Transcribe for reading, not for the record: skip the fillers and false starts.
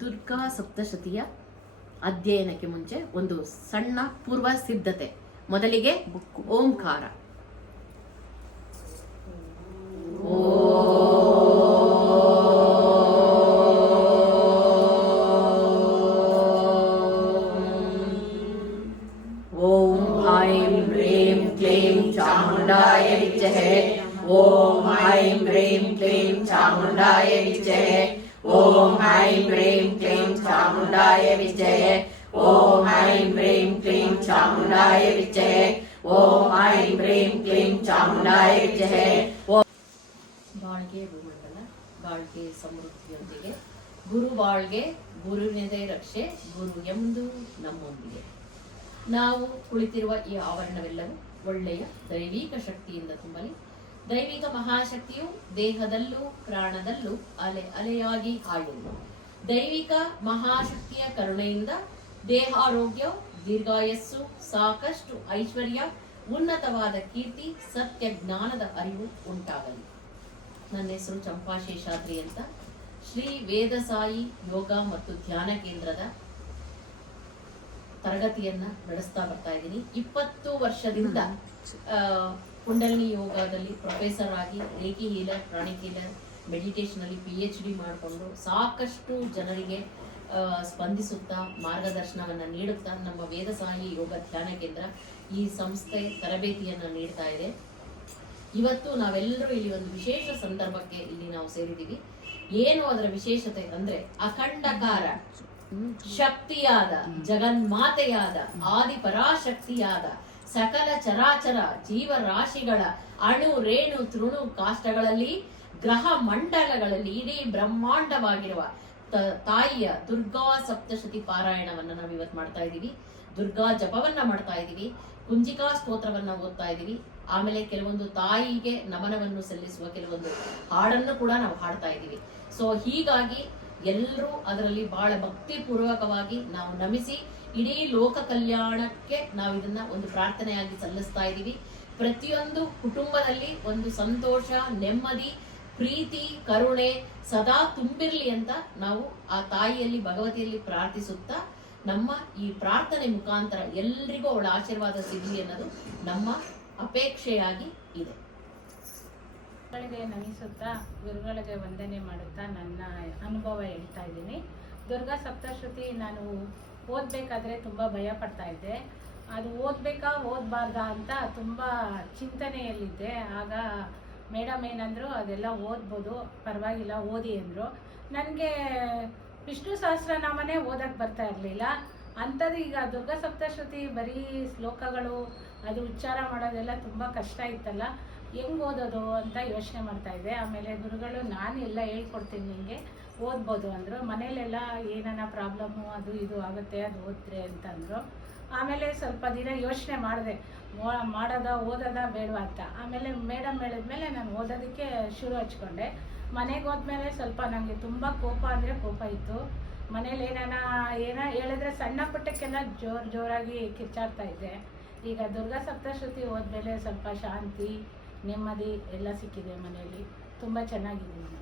ದುರ್ಗಾ ಸಪ್ತಶತಿಯ ಅಧ್ಯಯನಕ್ಕೆ ಮುಂಚೆ ಒಂದು ಸಣ್ಣ ಪೂರ್ವ ಸಿದ್ಧತೆ. ಮೊದಲಿಗೆ ಓಂಕಾರ. ಓಂ ಐಂ ಹ್ರೀಂ ಕ್ಲೀಂ ಚಾಮುಂಡಾಯ ವಿದ್ಮಹೇ. ಓಂ ಐಂ ಹ್ರೀಂ ಕ್ಲೀಂ ಚಾಮುಂಡಾಯ ವಿದ್ಮಹೇ. ಓಂ ಐಂ ಹ್ರೀಂ ಕ್ಲೀಂ ಚಾಮುಂಡಾಯ ವಿದ್ಮಹೇ. ಓಂ ಐಂ ಹ್ರೀಂ ಕ್ಲೀಂ ಚಾಮುಂಡಾಯ ವಿದ್ಮಹೇ. ಓಂ ಐಂ ಹ್ರೀಂ ಕ್ಲೀಂ ಚಾಮುಂಡಾಯ ವಿದ್ಮಹೇ. ಬಾಳ್ಗೆ ಭೂಮಂಡಲ, ಬಾಳ್ಗೆ ಸಮೃದ್ಧಿಯೊಂದಿಗೆ, ಗುರು ಬಾಳ್ಗೆ, ಗುರುವಿನದೇ ರಕ್ಷೆ, ಗುರು ಎಂದು ನಮ್ಮೊಂದಿಗೆ. ನಾವು ಕುಳಿತಿರುವ ಈ ಆವರಣವೆಲ್ಲವೂ ಒಳ್ಳೆಯ ದೈವಿಕ ಶಕ್ತಿಯಿಂದ ತುಂಬಲಿ. ದೈವಿಕ ಮಹಾಶಕ್ತಿಯು ದೇಹದಲ್ಲೂ ಪ್ರಾಣದಲ್ಲೂ ಅಲೆ ಅಲೆಯಾಗಿ ಹಾಯುವುದು. ದೈವಿಕ ಮಹಾಶಕ್ತಿಯ ಕರುಣೆಯಿಂದ ದೇಹಾರೋಗ್ಯ, ದೀರ್ಘಾಯಸ್ಸು, ಸಾಕಷ್ಟು ಐಶ್ವರ್ಯ, ಉನ್ನತವಾದ ಕೀರ್ತಿ, ಸತ್ಯ ಜ್ಞಾನದ ಅರಿವು ಉಂಟಾಗಲಿ. ನನ್ನ ಹೆಸರು ಚಂಪಾ ಶೇಷಾದ್ರಿ ಅಂತ. ಶ್ರೀ ವೇದಸಾಯಿ ಯೋಗ ಮತ್ತು ಧ್ಯಾನ ಕೇಂದ್ರದ ತರಗತಿಯನ್ನ ನಡೆಸ್ತಾ ಬರ್ತಾ ಇದ್ದೀನಿ. 20 ವರ್ಷದಿಂದ ಕುಂಡಲಿನಿ ಯೋಗದಲ್ಲಿ ಪ್ರೊಫೆಸರ್ ಆಗಿ, reiki healer, pranic healer, meditation ಅಲ್ಲಿ PhD ಮಾಡಿಕೊಂಡು ಸಾಕಷ್ಟು ಜನರಿಗೆ ಸ್ಪಂದಿಸುತ್ತಾ ಮಾರ್ಗದರ್ಶನವನ್ನ ನೀಡುತ್ತಾ ನಮ್ಮ ವೇದಸಾಯಿ ಯೋಗ ಧ್ಯಾನ ಕೇಂದ್ರ ಈ ಸಂಸ್ಥೆ ತರಬೇತಿಯನ್ನ ನೀಡ್ತಾ ಇದೆ. ಇವತ್ತು ನಾವೆಲ್ಲರೂ ಇಲ್ಲಿ ಒಂದು ವಿಶೇಷ ಸಂದರ್ಭಕ್ಕೆ ಇಲ್ಲಿ ನಾವು ಸೇರಿದ್ದೀವಿ. ಏನು ಅದರ ವಿಶೇಷತೆ ಅಂದ್ರೆ, ಅಖಂಡಕಾರ ಶಕ್ತಿಯಾದ, ಜಗನ್ಮಾತೆಯಾದ, ಆದಿ ಪರಾಶಕ್ತಿಯಾದ, ಸಕಲ ಚರಾಚರ ಜೀವರಾಶಿಗಳ ಅಣು ರೇಣು ತೃಣು ಕಾಷ್ಟಗಳಲ್ಲಿ, ಗ್ರಹ ಮಂಡಲಗಳಲ್ಲಿ ಇಡೀ ಬ್ರಹ್ಮಾಂಡವಾಗಿರುವ ತಾಯಿಯ ದುರ್ಗಾ ಸಪ್ತಶತಿ ಪಾರಾಯಣವನ್ನ ನಾವು ಇವತ್ತು ಮಾಡ್ತಾ ಇದ್ದೀವಿ. ದುರ್ಗಾ ಜಪವನ್ನ ಮಾಡ್ತಾ ಇದ್ದೀವಿ, ಕುಂಜಿಕಾ ಸ್ತೋತ್ರವನ್ನ ಓದ್ತಾ ಇದ್ದೀವಿ. ಆಮೇಲೆ ಕೆಲವೊಂದು ತಾಯಿಗೆ ನಮನವನ್ನು ಸಲ್ಲಿಸುವ ಕೆಲವೊಂದು ಹಾಡನ್ನು ಕೂಡ ನಾವು ಹಾಡ್ತಾ ಇದ್ದೀವಿ. ಸೊ ಹೀಗಾಗಿ ಎಲ್ಲರೂ ಅದರಲ್ಲಿ ಬಹಳ ಭಕ್ತಿ ಪೂರ್ವಕವಾಗಿ ನಾವು ನಮಿಸಿ ಇಡೀ ಲೋಕ ಕಲ್ಯಾಣಕ್ಕೆ ನಾವು ಇದನ್ನ ಒಂದು ಪ್ರಾರ್ಥನೆಯಾಗಿ ಸಲ್ಲಿಸ್ತಾ ಇದ್ದೀವಿ. ಪ್ರತಿಯೊಂದು ಕುಟುಂಬದಲ್ಲಿ ಒಂದು ಸಂತೋಷ, ನೆಮ್ಮದಿ, ಪ್ರೀತಿ, ಕರುಣೆ ಸದಾ ತುಂಬಿರ್ಲಿ ಅಂತ ನಾವು ಆ ತಾಯಿಯಲ್ಲಿ, ಭಗವತಿಯಲ್ಲಿ ಪ್ರಾರ್ಥಿಸುತ್ತಾ ನಮ್ಮ ಈ ಪ್ರಾರ್ಥನೆ ಮುಖಾಂತರ ಎಲ್ರಿಗೂ ಅವಳ ಆಶೀರ್ವಾದ ಸಿಗಲಿ ಅನ್ನೋದು ನಮ್ಮ ಅಪೇಕ್ಷೆಯಾಗಿ ಇದೆ. ನಮಿಸುತ್ತಾ ಗುರುಗಳಿಗೆ ವಂದನೆ ಮಾಡುತ್ತಾ ನನ್ನ ಅನುಭವ ಹೇಳ್ತಾ ಇದ್ದೀನಿ. ದುರ್ಗಾ ಸಪ್ತಶ್ರುತಿ ನಾನು ಓದಬೇಕಾದ್ರೆ ತುಂಬ ಭಯ ಪಡ್ತಾ ಇದ್ದೆ. ಅದು ಓದಬೇಕಾ ಓದಬಾರ್ದಾ ಅಂತ ತುಂಬ ಚಿಂತನೆಯಲ್ಲಿದ್ದೆ. ಆಗ ಮೇಡಮ್ ಏನಂದರು, ಅದೆಲ್ಲ ಓದ್ಬೋದು, ಪರವಾಗಿಲ್ಲ ಓದಿ ಅಂದರು. ನನಗೆ ವಿಷ್ಣು ಸಹಸ್ರನಾಮನೇ ಓದಕ್ಕೆ ಬರ್ತಾ ಇರಲಿಲ್ಲ. ಅಂಥದ್ದು ಈಗ ದುರ್ಗಾ ಸಪ್ತಶ್ರುತಿ ಬರೀ ಶ್ಲೋಕಗಳು, ಅದು ಉಚ್ಚಾರ ಮಾಡೋದೆಲ್ಲ ತುಂಬ ಕಷ್ಟ ಇತ್ತಲ್ಲ, ಹೆಂಗೆ ಓದೋದು ಅಂತ ಯೋಚನೆ ಮಾಡ್ತಾ ಇದ್ದೆ. ಆಮೇಲೆ ಗುರುಗಳು ನಾನು ಎಲ್ಲ ಹೇಳ್ಕೊಡ್ತೀನಿ, ನಿಮಗೆ ಓದ್ಬೋದು ಅಂದರು. ಮನೇಲೆಲ್ಲ ಏನಾನ ಪ್ರಾಬ್ಲಮ್ಮು ಅದು ಇದು ಆಗುತ್ತೆ, ಅದು ಓದ್ರೆ ಅಂತಂದರು. ಆಮೇಲೆ ಸ್ವಲ್ಪ ದಿನ ಯೋಚನೆ ಮಾಡಿದೆ, ಓದೋದ ಬೇಡವಾ ಅಂತ. ಆಮೇಲೆ ಮೇಡಮ್ ಹೇಳಿದ್ಮೇಲೆ ನಾನು ಓದೋದಕ್ಕೆ ಶುರು ಹಚ್ಕೊಂಡೆ. ಮನೆಗೆ ಹೋದ್ಮೇಲೆ ಸ್ವಲ್ಪ ನನಗೆ ತುಂಬ ಕೋಪ ಅಂದರೆ ಕೋಪ ಇತ್ತು. ಮನೇಲಿ ಏನ ಹೇಳಿದ್ರೆ ಸಣ್ಣ ಪುಟ್ಟಕ್ಕೆಲ್ಲ ಜೋರಾಗಿ ಕಿಚ್ಚಾಡ್ತಾ ಇದ್ದೆ. ಈಗ ದುರ್ಗಾ ಸಪ್ತಶ್ರುತಿ ಹೋದ್ಮೇಲೆ ಸ್ವಲ್ಪ ಶಾಂತಿ, ನೆಮ್ಮದಿ ಎಲ್ಲ ಸಿಕ್ಕಿದೆ. ಮನೆಯಲ್ಲಿ ತುಂಬ ಚೆನ್ನಾಗಿದ್ದೀನಿ.